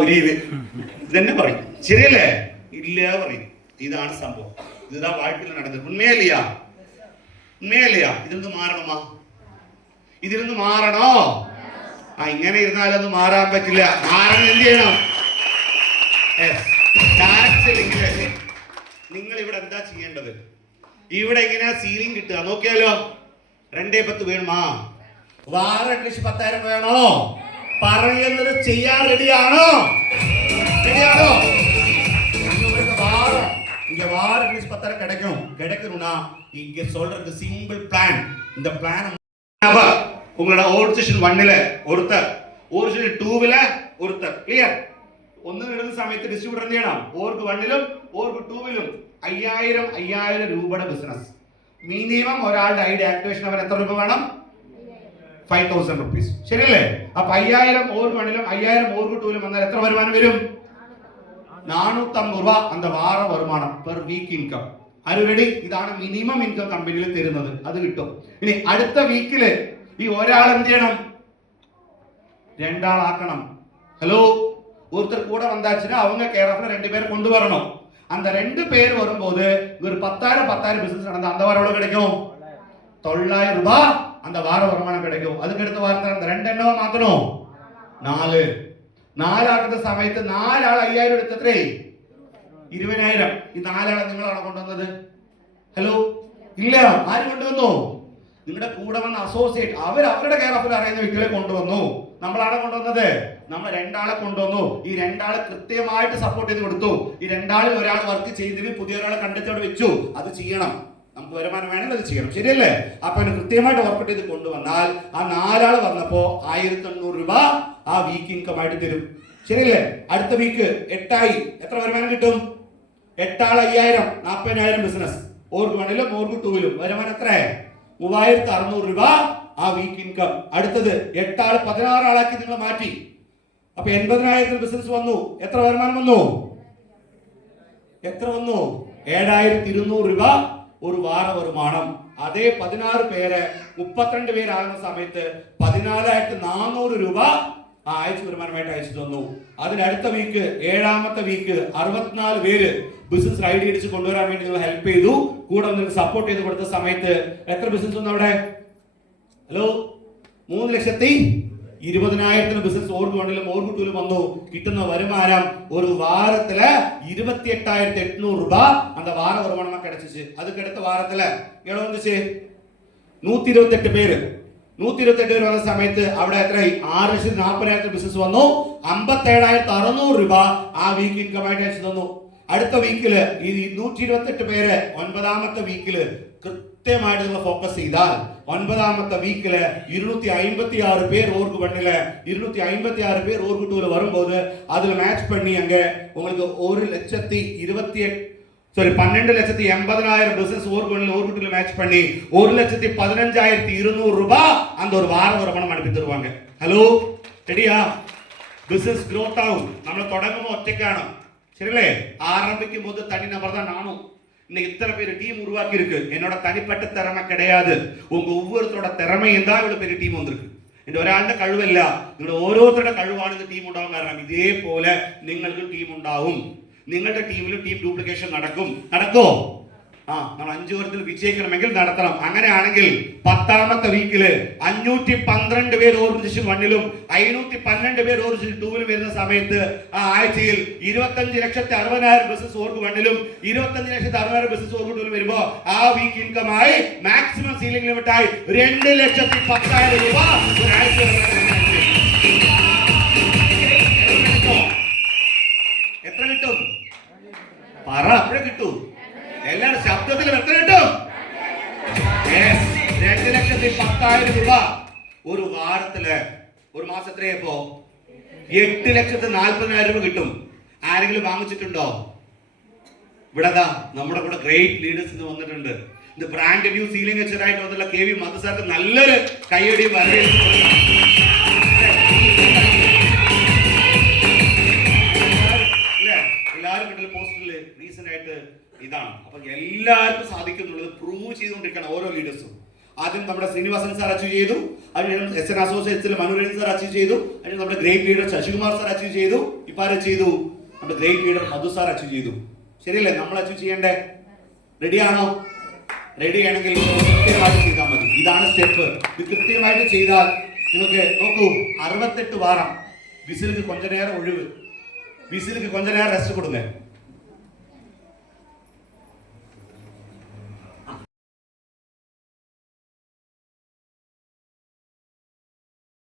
ഒരു ഇതന്നെ പറയും, ശരിയല്ലേ? ഇല്ല പറയും. ഇതാണ് സംഭവം. ഇതാ വായ്പിൽ നടന്നത്. ഉണ്മയല്ലയാ? ഉണ്മയല്ലയാ? ഇതിൽ മാറണമാ? ഇതിൽ മാറണോ? ഇങ്ങനെ ഇരുന്നാലൊന്നും മാറാൻ പറ്റില്ല. മാറാൻ എന്ത് ചെയ്യണം? നിങ്ങൾ ഇവിടെ എന്താ ചെയ്യേണ്ടത്? ഇവിടെ എങ്ങനെയാ സീലിംഗ് കിട്ടുക നോക്കിയാലോ? 210 വേണമാ? വാറട്ട്ലീസ്റ്റ് 10,000 വേണോ? പറയുന്നത് ചെയ്യാൻ റെഡിയാണോ? റെഡിയാണോ? இங்க வார அட்லீஸ்ட் 10,000 கிடைக்கணும்னா இங்க சொல்றது சிம்பிள் பிளான். இந்த பிளான் உங்களோட ഓർഡിനേഷൻ 1ലെ ഒരുത്തർ, ഓർഡിനേഷൻ 2ലെ ഒരുത്തർ, ക്ലിയർ? ഒന്ന് ഇടുന്ന സമയത്ത് ഡിസ്ട്രിബ്യൂട്ടർ എന്ത് ചെയ്യണം? ഓർക്ക് 1ലും ഓർക്ക് 2ലും 5000 രൂപയുടെ ബിസിനസ് മിനിമം. ഒരാളുടെ ഐഡി ആക്ടിവേഷൻ അവർ എത്ര രൂപ വേണം? 5,000 റുപ്പീസ്, ശരിയല്ലേ? അപ്പൊ 5000 ഓർക്ക് 1ലും 5000 ഓർക്ക് 2ലും വന്നാൽ എത്ര വരുമാനം വരും? 450 രൂപ அந்த വാര വരുമാനം പെർ വീക്ക് ഇൻകം. ആര് റെഡി? ഇതാണ് മിനിമം ഇൻകം കമ്പനിയിൽ തരുന്നത്. അത് കിട്ടും. ഇനി അടുത്ത വീക്കില് ഈ ഒരാൾ എന്ത് ചെയ്യണം? 2 ആളാക്കണം. ഹലോ, ஒருத்தர் கூட வந்தாச்சுன்னா அவங்க கேர் ஆஃப்ல 2 பேர் கொண்டு வரணும். அந்த 2 பேர் வரும்போது ஒரு 10,000 பிசினஸ் நடந்தா அந்த வாரம் எவ்வளவு கிடைக்கும்? 900 ரூபாய் அந்த வார வருமானம் கிடைக்கும். அதுக்கு அடுத்த வாரத்துல அந்த 2 என்னவா மாத்தணும்? 4 ആക്കുന്ന സമയത്ത് 4 ആൾ 5000 എടുത്തത്രേ 20,000. ഈ 4 ആളെ നിങ്ങളാണോ കൊണ്ടുവന്നത്? ഹലോ, ഇല്ല. ആര് കൊണ്ടുവന്നു? നിങ്ങളുടെ കൂടെ വന്ന അസോസിയേറ്റ്, അവരുടെ കെയർ ഓഫിൽ അറിയുന്ന വ്യക്തികളെ കൊണ്ടുവന്നു. നമ്മളാണ് കൊണ്ടുവന്നത്. നമ്മൾ 2 ആളെ കൊണ്ടുവന്നു. ഈ 2 ആളെ കൃത്യമായിട്ട് സപ്പോർട്ട് ചെയ്ത് കൊടുത്തു. ഈ 2 ആളിൽ ഒരാൾ വർക്ക് ചെയ്തതിന് പുതിയ ഒരാളെ കണ്ടെത്തി വെച്ചു. അത് ചെയ്യണം. നമുക്ക് വരുമാനം വേണമെങ്കിൽ അത് ചെയ്യണം, ശരിയല്ലേ? അപ്പൊ കൃത്യമായിട്ട് വർക്കൗട്ട് ചെയ്ത് കൊണ്ടുവന്നാൽ ആ 4 ആൾ വന്നപ്പോ 1,800 രൂപ ആ വീക്ക് ഇൻകം ആയിട്ട് തരും, ശരിയല്ലേ? അടുത്ത വീക്ക് 8 ആയി. എത്ര വരുമാനം കിട്ടും? 8 ആൾ 5000, 40,000 ബിസിനസ്. ഓർക്ക് 1ലും ഓർക്ക് 2ലും വരുമാനം എത്ര? 3,600 രൂപ ആ വീക്ക് ഇൻകം. അടുത്തത് 8 ആൾ 16 ആളാക്കി നിങ്ങൾ മാറ്റി. അപ്പൊ 80,000 ബിസിനസ് വന്നു. എത്ര വരുമാനം വന്നു? എത്ര വന്നു? 7,200 രൂപ ഒരു വാര വരുമാനം. അതേ 16 പേര് 32 പേരാകുന്ന സമയത്ത് 14,400 രൂപ ആഴ്ച വരുമാനമായിട്ട് അയച്ചു തന്നു. അതിനടുത്ത വീക്ക് 7ാമത്തെ വീക്ക് 64 പേര് ബിസിനസ് ഐഡിയ അടിച്ച് കൊണ്ടുവരാൻ വേണ്ടി നിങ്ങൾ ഹെൽപ്പ് ചെയ്തു, കൂടെ നിങ്ങൾക്ക് സപ്പോർട്ട് ചെയ്ത് കൊടുത്ത സമയത്ത് എത്ര ബിസിനസ് വന്നു അവിടെ? ഹലോ, 3,20,000 ബിസിനസ് ഓർക്ക് 1ലും ഓർക്ക് 2ലും വന്നു. കിട്ടുന്ന വരുമാനം ഒരു വാരത്തില് 28,800 രൂപ அந்த வார வருமானமா கிடைச்சிச்சு. அதுக்கு அடுத்த வாரத்துல எவ்வளவு வந்துச்சு? 128 പേര്. 128 പേര് വന്ന സമയത്ത് അവിടെ എത്ര? 6,40,000 ബിസിനസ് വന്നു. 57,600 രൂപ ആ വീക്ക് ഇൻകം ആയിട്ട് അയച്ചു തന്നു. അടുത്ത വീക്കില് ഈ 128 പേര് 9ാമത്തെ വീക്കില് കൃത്യമായിട്ട് നിങ്ങൾ ഫോക്കസ് ചെയ്താൽ 9ാമത്തെ വീക്കില് 256 பேர் ஓர்க்கு 1ல 256 பேர் ஓர்க்கு 2ல வரும்போது அதுல மேட்ச் பண்ணி அங்க உங்களுக்கு 12,80,000 பிசினஸ் ஓர்க்கு 1ல ஓர்க்கு 2ல மேட்ச் பண்ணி 1,15,200 ரூபாய் அந்த ஒரு வார வருமானம் அனுப்பி தருவாங்க. ഹലോ, റെഡിയാ? ബിസിനസ് ഗ്രോത്ത് ആവും. നമ്മൾ തുടങ്ങുമ്പോൾ ഒറ്റയ്ക്കാണ്, ശരിയല്ലേ? ആരംഭിക്കുമ്പോൾ തനി നമ്പർ தான் நானும். இன்னைக்கு இத்தனை பேர் டீம் உருவாக்கி இருக்கு. என்னோட தனிப்பட்ட திறமை கிடையாது. உங்க ஒவ்வொருத்தரோட திறமையும் தான் இவ்வளவு பெரிய டீம் வந்திருக்கு. இந்த ഒരാളുടെ കഴിവല്ല, നിങ്ങളുടെ ഓരോരുത്തരുടെ കഴിവാണ് ഇത് ടീം ഉണ്ടാവാൻ കാരണം. ഇതേപോലെ നിങ്ങൾക്കും ടീം ഉണ്ടാവും. നിങ്ങളുടെ ടീമിലും ടീം ഡ്യൂപ്ലിക്കേഷൻ നടക്കോ? നമ്മൾ 5 വർഷത്തിൽ വിജയിക്കണമെങ്കിൽ നടത്തണം. അങ്ങനെയാണെങ്കിൽ 10ാമത്തെ വീക്കില് 512 പേർ ഓർഗനൈസേഷൻ 1ലും 512 പേർ ഓർഗനൈസേഷൻ 2ലും വരുന്ന സമയത്ത് ആ ആഴ്ചയിൽ 25,60,000 ബിസിനസ് ഓർക്ക് 1ലും 25,60,000 ബിസിനസ് ഓർക്ക് 2ലും വരുമ്പോ ആ വീക്ക് ഇൻകം ആയി മാക്സിമം സീലിംഗ് ലിമിറ്റ് ആയി 2,10,000 രൂപ ഒരാഴ്ച. എത്ര കിട്ടും? പറ, അപ്പോഴേ കിട്ടൂ. എല്ലാവരും ശബ്ദത്തിലും എത്ര കിട്ടും? 2,10,000 രൂപ ഒരു വാരത്തില്. ഒരു മാസം എത്രയപ്പോ? 8,40,000 രൂപ കിട്ടും. ആരെങ്കിലും വാങ്ങിച്ചിട്ടുണ്ടോ? ഇവിടെ നമ്മുടെ കൂടെ ഗ്രേറ്റ് ലീഡേഴ്സ് വന്നിട്ടുണ്ട്. ഇത് ബ്രാൻഡ് ന്യൂ സീലിംഗ് ആയിട്ട് വന്നുള്ള KV മധു സാർക്ക് നല്ലൊരു കൈയടിയും വരവേൽക്കും. എല്ലാവരും കണ്ടില്ല പോസ്റ്ററിൽ റീസെന്റ് ആയിട്ട് ഇതാണ്. അപ്പൊ എല്ലാവർക്കും സാധിക്കുന്നുള്ളത് പ്രൂവ് ചെയ്തുകൊണ്ടിരിക്കണം ഓരോ ലീഡേഴ്സും. ആദ്യം നമ്മുടെ ശ്രീനിവാസൻ സാർ അച്ചീവ് ചെയ്തു, അതിനുശേഷം എസ് എൻ അസോസിയേറ്റ്സിൽ മനോരഞ്ജൻ സാർ അച്ചീവ് ചെയ്തു, അതിന് നമ്മുടെ great leader Sasikumar sir achieve ചെയ്തു, ഇപ്പൊ ആര് ചെയ്തു? നമ്മുടെ great leader Madhu sir achieve ചെയ്തു. ശരിയല്ലേ? നമ്മൾ അച്ചീവ് ചെയ്യണ്ടേ? റെഡിയാണോ? റെഡി ആണെങ്കിൽ കൃത്യമായിട്ട് ചെയ്താൽ മതി. ഇതാണ് സ്റ്റെപ്പ്. ഇത് കൃത്യമായിട്ട് ചെയ്താൽ നിങ്ങൾക്ക് നോക്കൂ, 68 വാരം വിസിലുക്ക് കൊഞ്ച നേരം ഒഴിവ്, വിസിലുക്ക് കൊഞ്ച നേരം റെസ്റ്റ് കൊടുങ്ങേ.